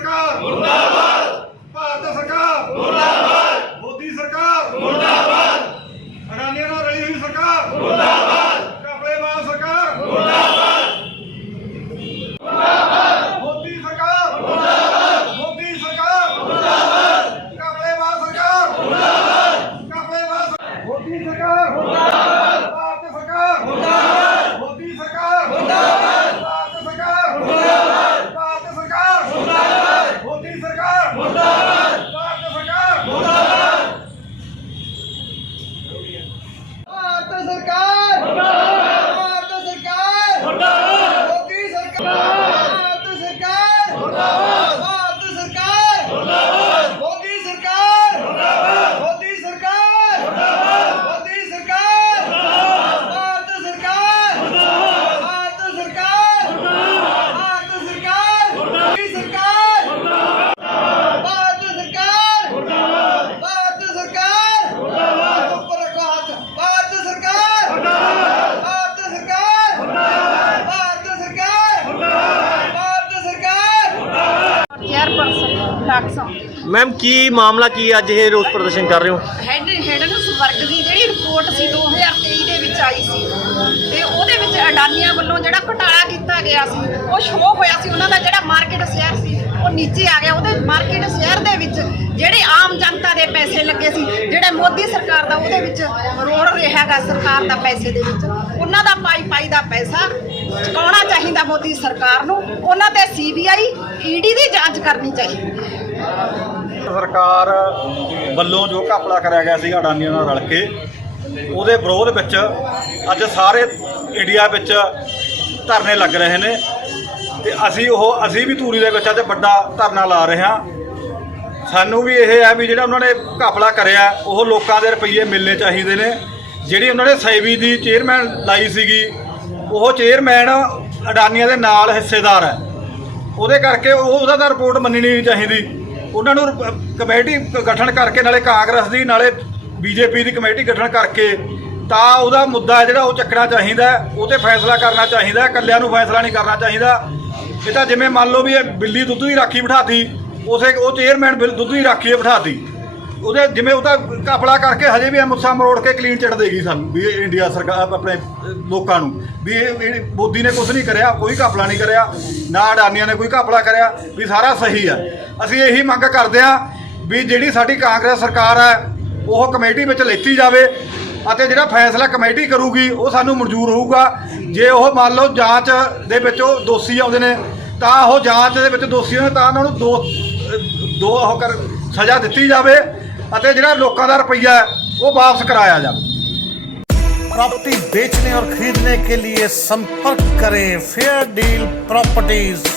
ਸਰਕਾਰ। ਮੁਰਦਾਬਾਦ। ਮੈਮ ਕੀ ਮਾਮਲਾ ਕੀ ਹੈ? ਅੱਜ ਇਹ ਰੋਸ ਪ੍ਰਦਰਸ਼ਨ ਕਰ ਰਹੇ ਹੋ? ਹੈਡ ਹੈਡਨਸ ਵਰਗ ਦੀ ਜਿਹੜੀ ਰਿਪੋਰਟ ਸੀ 2023 ਦੇ ਵਿੱਚ ਆਈ ਸੀ ਤੇ ਉਹਦੇ ਵਿੱਚ ਅਡਾਨੀਆਂ ਵੱਲੋਂ ਜਿਹੜਾ ਘੁਟਾਲਾ ਕੀਤਾ ਗਿਆ ਸੀ ਉਹ ਸ਼ੋਅ ਹੋਇਆ ਸੀ ਉਹਨਾਂ ਦਾ ਜਿਹੜਾ ਮਾਰਕੀਟ ਸ਼ੇਅਰ ਸੀ। ਉਹ ਨੀਚੇ ਆ ਗਿਆ ਉਹਦੇ ਮਾਰਕੀਟ ਸ਼ਹਿਰ ਦੇ ਵਿੱਚ, ਜਿਹੜੇ ਆਮ ਜਨਤਾ ਦੇ ਪੈਸੇ ਲੱਗੇ ਸੀ, ਜਿਹੜੇ ਮੋਦੀ ਸਰਕਾਰ ਦਾ ਉਹਦੇ ਵਿੱਚ ਰੋੜ ਰਿਹਾਗਾ ਸਰਕਾਰ ਦਾ ਪੈਸੇ ਦੇ ਵਿੱਚ, ਉਹਨਾਂ ਦਾ ਪਾਈ ਪਾਈ ਦਾ ਪੈਸਾ ਚੁਕਾਉਣਾ ਚਾਹੀਦਾ ਮੋਦੀ ਸਰਕਾਰ ਨੂੰ, ਉਹਨਾਂ ਤੇ ਸੀਬੀਆਈ ਈਡੀ ਦੀ ਜਾਂਚ ਕਰਨੀ ਚਾਹੀਦੀ ਸਰਕਾਰ ਵੱਲੋਂ ਜੋ ਘਪਲਾ ਕਰਿਆ ਗਿਆ ਸੀ ਅਡਾਨੀਆਂ ਨਾਲ ਰਲ ਕੇ, ਉਹਦੇ ਵਿਰੋਧ ਵਿੱਚ ਅੱਜ ਸਾਰੇ ਇੰਡੀਆ ਵਿੱਚ ਧਰਨੇ ਲੱਗ ਰਹੇ ਨੇ। ਤੇ ਅਸੀਂ ਉਹ, ਅਸੀਂ ਵੀ ਧੂਰੀ ਦੇ ਵਿੱਚ ਅੱਜ ਵੱਡਾ ਧਰਨਾ ਲਾ ਰਹੇ ਹਾਂ। ਸਾਨੂੰ ਵੀ ਇਹ ਹੈ ਵੀ ਜਿਹੜਾ ਉਹਨਾਂ ਨੇ ਘਪਲਾ ਕਰਿਆ, ਉਹ ਲੋਕਾਂ ਦੇ ਰੁਪਈਏ ਮਿਲਣੇ ਚਾਹੀਦੇ ਨੇ। ਜਿਹੜੀ ਉਹਨਾਂ ਨੇ ਸੈਵੀ ਦੀ ਚੇਅਰਮੈਨ ਲਾਈ ਸੀਗੀ, ਉਹ ਚੇਅਰਮੈਨ ਅਡਾਨੀਆਂ ਦੇ ਨਾਲ ਹਿੱਸੇਦਾਰ ਹੈ। ਉਹਦੇ ਕਰਕੇ ਉਹ ਉਹਦਾ ਤਾਂ ਰਿਪੋਰਟ ਮੰਨਣੀ ਨਹੀਂ ਚਾਹੀਦੀ। ਉਹਨਾਂ ਨੂੰ ਕਮੇਟੀ ਗਠਨ ਕਰਕੇ ਨਾਲੇ ਕਾਂਗਰਸ ਦੀ, ਨਾਲੇ ਬੀਜੇਪੀ ਦੀ ਕਮੇਟੀ ਗਠਨ ਕਰਕੇ ਤਾਂ ਉਹਦਾ ਮੁੱਦਾ ਜਿਹੜਾ ਉਹ ਚੱਕਣਾ ਚਾਹੀਦਾ ਉਹ ਤੇ ਫੈਸਲਾ ਕਰਨਾ ਚਾਹੀਦਾ ਇਕੱਲਿਆਂ ਨੂੰ ਫੈਸਲਾ ਨਹੀਂ ਕਰਨਾ ਚਾਹੀਦਾ। ਇਹ ਤਾਂ ਜਿਵੇਂ ਮੰਨ ਲਓ ਵੀ ਇਹ ਬਿੱਲੀ ਦੁੱਧ ਦੀ ਰਾਖੀ ਬਿਠਾਤੀ, ਉਸੇ ਉਹ ਚੇਅਰਮੈਨ ਬਿੱਲ ਦੁੱਧ ਦੀ ਰਾਖੀ ਬਿਠਾਤੀ। ਉਹਦੇ ਜਿਵੇਂ ਉਹ ਤਾਂ ਘਪਲਾ ਕਰਕੇ ਹਜੇ ਵੀ ਇਹ ਮੁੱਸਾ ਮਰੋੜ ਕੇ ਕਲੀਨ ਚਿੱਟ ਦੇਗੀ ਸਾਨੂੰ, ਵੀ ਇੰਡੀਆ ਸਰਕਾਰ ਆਪਣੇ ਲੋਕਾਂ ਨੂੰ। ਵੀ ਇਹ ਮੋਦੀ ਨੇ ਕੁਝ ਨਹੀਂ ਕਰਿਆ, ਕੋਈ ਘਪਲਾ ਨਹੀਂ ਕਰਿਆ, ਨਾ ਅਡਾਨੀਆਂ ਨੇ ਕੋਈ ਘਪਲਾ ਕਰਿਆ, ਵੀ ਸਾਰਾ ਸਹੀ ਆ। ਅਸੀਂ ਇਹੀ ਮੰਗ ਕਰਦੇ ਆ ਵੀ ਜਿਹੜੀ ਸਾਡੀ ਕਾਂਗਰਸ ਸਰਕਾਰ ਹੈ, ਉਹ ਕਮੇਟੀ ਵਿੱਚ ਲੈਤੀ ਜਾਵੇ ਅਤੇ ਜਿਹੜਾ ਫੈਸਲਾ ਕਮੇਟੀ ਕਰੂਗੀ ਉਹ ਸਾਨੂੰ ਮਨਜ਼ੂਰ ਹੋਊਗਾ ਜੇ ਉਹ ਮੰਨ ਲਓ ਜਾਂਚ ਦੇ ਵਿੱਚ ਉਹ ਦੋਸ਼ੀ ਆਉਂਦੇ ਨੇ ਤਾਂ ਉਹ ਜਾਂਚ ਦੇ ਵਿੱਚ ਦੋਸ਼ੀ ਨੇ ਤਾਂ ਉਹਨਾਂ ਨੂੰ ਦੋ ਦੋ ਉਹ ਕਰ ਸਜ਼ਾ ਦਿੱਤੀ ਜਾਵੇ ਅਤੇ ਜਿਹੜਾ ਲੋਕਾਂ ਦਾ ਰੁਪਈਆ ਹੈ, ਉਹ ਵਾਪਸ ਕਰਾਇਆ ਜਾਵੇ प्रॉपर्टी बेचने और खरीदने के लिए संपर्क करें फेयर डील प्रॉपर्टीज